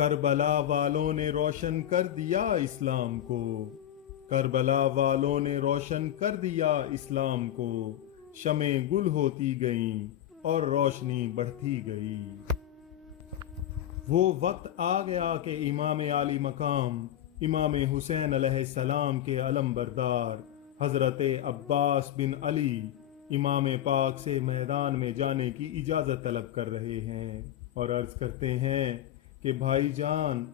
کربلا والوں نے روشن کر دیا اسلام کو، کربلا والوں نے روشن کر دیا اسلام کو، شمع گل ہوتی گئیں اور روشنی بڑھتی گئی۔ وہ وقت آ گیا کہ امام عالی مقام امام حسین علیہ السلام کے علم بردار حضرت عباس بن علی امام پاک سے میدان میں جانے کی اجازت طلب کر رہے ہیں اور عرض کرتے ہیں کہ بھائی جان،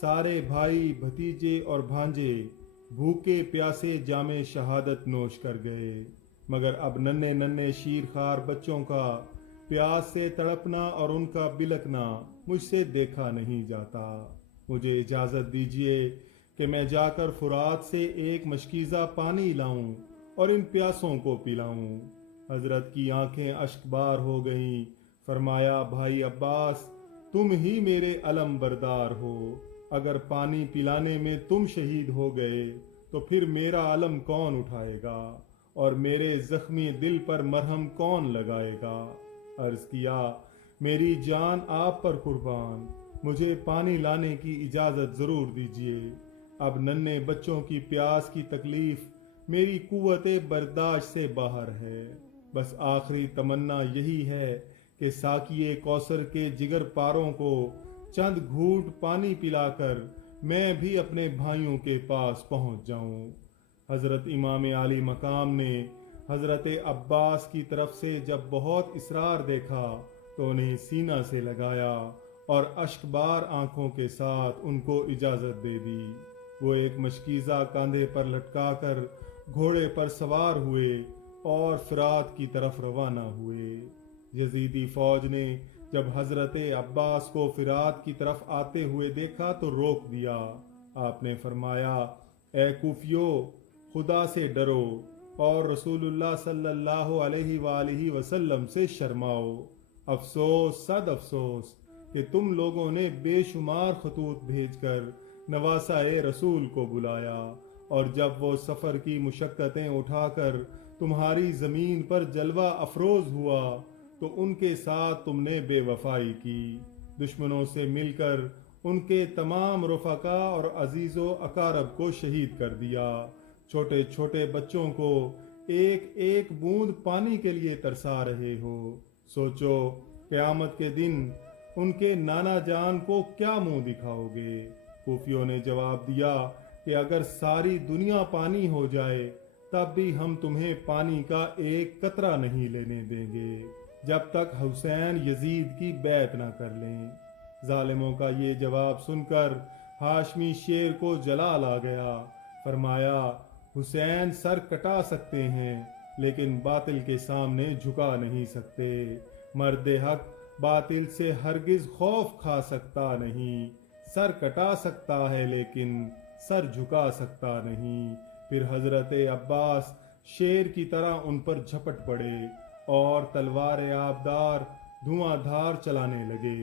سارے بھائی بھتیجے اور بھانجے بھوکے پیاسے جام شہادت نوش کر گئے، مگر اب ننھے ننھے شیرخوار بچوں کا پیاس سے تڑپنا اور ان کا بلکنا مجھ سے دیکھا نہیں جاتا۔ مجھے اجازت دیجیے کہ میں جا کر فرات سے ایک مشکیزہ پانی لاؤں اور ان پیاسوں کو پلاؤں۔ حضرت کی آنکھیں اشک بار ہو گئیں۔ فرمایا، بھائی عباس، تم ہی میرے علم بردار ہو، اگر پانی پلانے میں تم شہید ہو گئے تو پھر میرا علم کون اٹھائے گا اور میرے زخمی دل پر مرہم کون لگائے گا؟ عرض کیا، میری جان آپ پر قربان، مجھے پانی لانے کی اجازت ضرور دیجیے۔ اب ننھے بچوں کی پیاس کی تکلیف میری قوت برداشت سے باہر ہے۔ بس آخری تمنا یہی ہے کہ ساقیے کوثر کے جگر پاروں کو چند گھونٹ پانی پلا کر میں بھی اپنے بھائیوں کے پاس پہنچ جاؤں۔ حضرت امام عالی مقام نے حضرت عباس کی طرف سے جب بہت اصرار دیکھا تو انہیں سینہ سے لگایا اور اشک بار آنکھوں کے ساتھ ان کو اجازت دے دی۔ وہ ایک مشکیزہ کاندھے پر لٹکا کر گھوڑے پر سوار ہوئے اور فرات کی طرف روانہ ہوئے۔ یزیدی فوج نے جب حضرت عباس کو فرات کی طرف آتے ہوئے دیکھا تو روک دیا۔ آپ نے فرمایا، اے کوفیو، خدا سے ڈرو اور رسول اللہ صلی اللہ علیہ وآلہ وسلم سے شرماؤ۔ افسوس، صد افسوس کہ تم لوگوں نے بے شمار خطوط بھیج کر نواسائے رسول کو بلایا، اور جب وہ سفر کی مشقتیں اٹھا کر تمہاری زمین پر جلوہ افروز ہوا تو ان کے ساتھ تم نے بے وفائی کی، دشمنوں سے مل کر ان کے تمام رفقا اور عزیز و اقارب کو شہید کر دیا، چھوٹے چھوٹے بچوں کو ایک ایک بوند پانی کے لیے ترسا رہے ہو۔ سوچو، قیامت کے دن ان کے نانا جان کو کیا منہ دکھاؤ گے؟ کوفیوں نے جواب دیا کہ اگر ساری دنیا پانی ہو جائے تب بھی ہم تمہیں پانی کا ایک قطرہ نہیں لینے دیں گے جب تک حسین یزید کی بیعت نہ کر لیں۔ ظالموں کا یہ جواب سن کر ہاشمی شیر کو جلال آ گیا۔ فرمایا، حسین سر کٹا سکتے ہیں لیکن باطل کے سامنے جھکا نہیں سکتے۔ مرد حق باطل سے ہرگز خوف کھا سکتا نہیں، سر کٹا سکتا ہے لیکن سر جھکا سکتا نہیں۔ پھر حضرت عباس شیر کی طرح ان پر جھپٹ پڑے اور تلوار آبدار دھواں دھار چلانے لگے،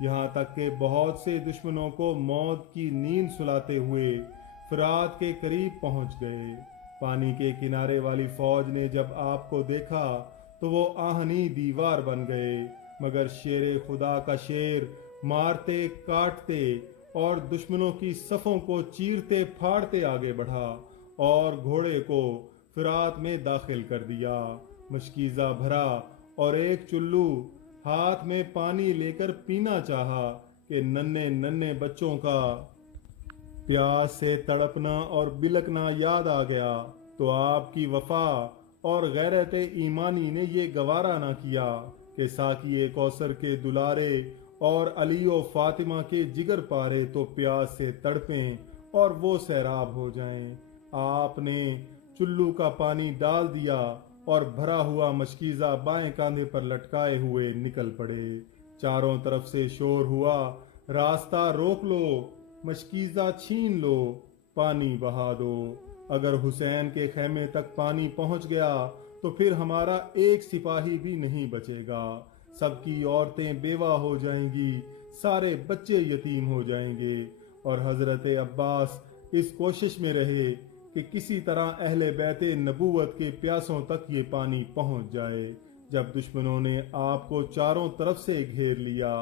یہاں تک کہ بہت سے دشمنوں کو موت کی نیند سلاتے ہوئے فرات کے قریب پہنچ گئے۔ پانی کے کنارے والی فوج نے جب آپ کو دیکھا تو وہ آہنی دیوار بن گئے، مگر شیر خدا کا شیر مارتے کاٹتے اور دشمنوں کی صفوں کو چیرتے پھاڑتے آگے بڑھا اور گھوڑے کو فرات میں داخل کر دیا۔ مشکیزہ بھرا اور ایک چلو ہاتھ میں پانی لے کر پینا چاہا کہ ننھے ننھے بچوں کا پیاس سے تڑپنا اور بلکنا یاد آ گیا تو آپ کی وفا اور غیرت ایمانی نے یہ گوارا نہ کیا کہ ساقیے کوثر کے دلارے اور علی و فاطمہ کے جگر پارے تو پیاس سے تڑپیں اور وہ سیراب ہو جائیں۔ آپ نے چلو کا پانی ڈال دیا اور بھرا ہوا مشکیزہ بائیں کاندھے پر لٹکائے ہوئے نکل پڑے۔ چاروں طرف سے شور ہوا، راستہ روک لو، مشکیزہ چھین لو، پانی بہا دو۔ اگر حسین کے خیمے تک پانی پہنچ گیا تو پھر ہمارا ایک سپاہی بھی نہیں بچے گا، سب کی عورتیں بیوہ ہو جائیں گی، سارے بچے یتیم ہو جائیں گے۔ اور حضرت عباس اس کوشش میں رہے کہ کسی طرح اہل بیت نبوت کے پیاسوں تک یہ پانی پہنچ جائے۔ جب دشمنوں نے آپ کو چاروں طرف سے گھیر لیا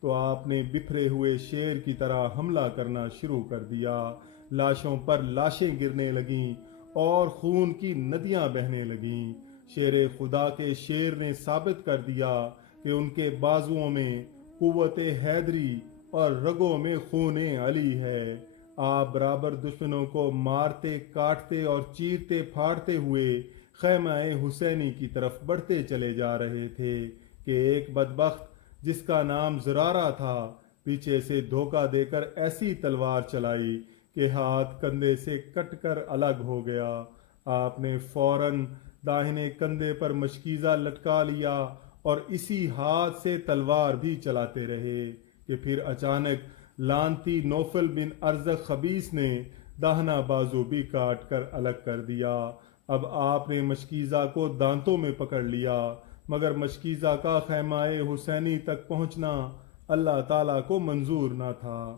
تو آپ نے بکھرے ہوئے شیر کی طرح حملہ کرنا شروع کر دیا۔ لاشوں پر لاشیں گرنے لگیں اور خون کی ندیاں بہنے لگیں۔ شیر خدا کے شیر نے ثابت کر دیا کہ ان کے بازوؤں میں قوت حیدری اور رگوں میں خون علی ہے۔ آپ برابر دشمنوں کو مارتے کاٹتے اور چیرتے پھاڑتے ہوئے خیمہ حسینی کی طرف بڑھتے چلے جا رہے تھے کہ ایک بدبخت جس کا نام زرارہ تھا پیچھے سے دھوکہ دے کر ایسی تلوار چلائی کہ ہاتھ کندھے سے کٹ کر الگ ہو گیا۔ آپ نے فوراً داہنے کندھے پر مشکیزہ لٹکا لیا اور اسی ہاتھ سے تلوار بھی چلاتے رہے کہ پھر اچانک لانتی نوفل بن ارزق خبیث نے داہنا بازو بھی کاٹ کر الگ کر دیا۔ اب آپ نے مشکیزہ کو دانتوں میں پکڑ لیا، مگر مشکیزہ کا خیمہ حسینی تک پہنچنا اللہ تعالیٰ کو منظور نہ تھا۔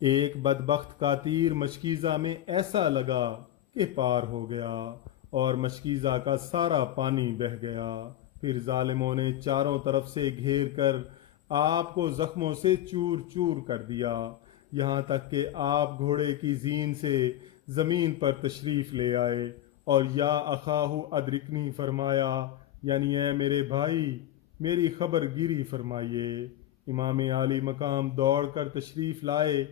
ایک بدبخت کا تیر مشکیزہ میں ایسا لگا کہ پار ہو گیا اور مشکیزہ کا سارا پانی بہہ گیا۔ پھر ظالموں نے چاروں طرف سے گھیر کر آپ کو زخموں سے چور چور کر دیا، یہاں تک کہ آپ گھوڑے کی زین سے زمین پر تشریف لے آئے اور یا اخاہو ادرکنی فرمایا، یعنی اے میرے بھائی میری خبر گیری فرمائیے۔ امام عالی مقام دوڑ کر تشریف لائے،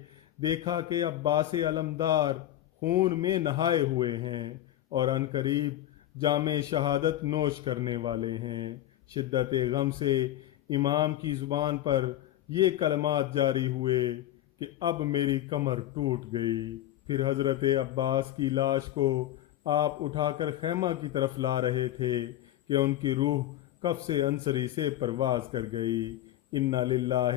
دیکھا کہ عباس علمدار خون میں نہائے ہوئے ہیں اور عنقریب جام شہادت نوش کرنے والے ہیں۔ شدت غم سے امام کی زبان پر یہ کلمات جاری ہوئے کہ اب میری کمر ٹوٹ گئی۔ پھر حضرت عباس کی لاش کو آپ اٹھا کر خیمہ کی طرف لا رہے تھے کہ ان کی روح کف سے انصری سے پرواز کر گئی۔ انا للہ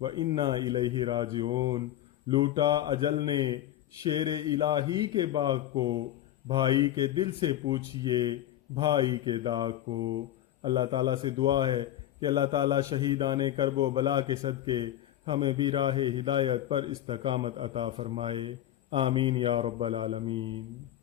و انا الیہ راجعون۔ لوٹا اجل نے شیر الہی کے باغ کو، بھائی کے دل سے پوچھئے بھائی کے داغ کو۔ اللہ تعالیٰ سے دعا ہے کہ اللہ تعالیٰ شہیدان کرب و بلا کے صدقے ہمیں بھی راہ ہدایت پر استقامت عطا فرمائے۔ آمین یا رب العالمین۔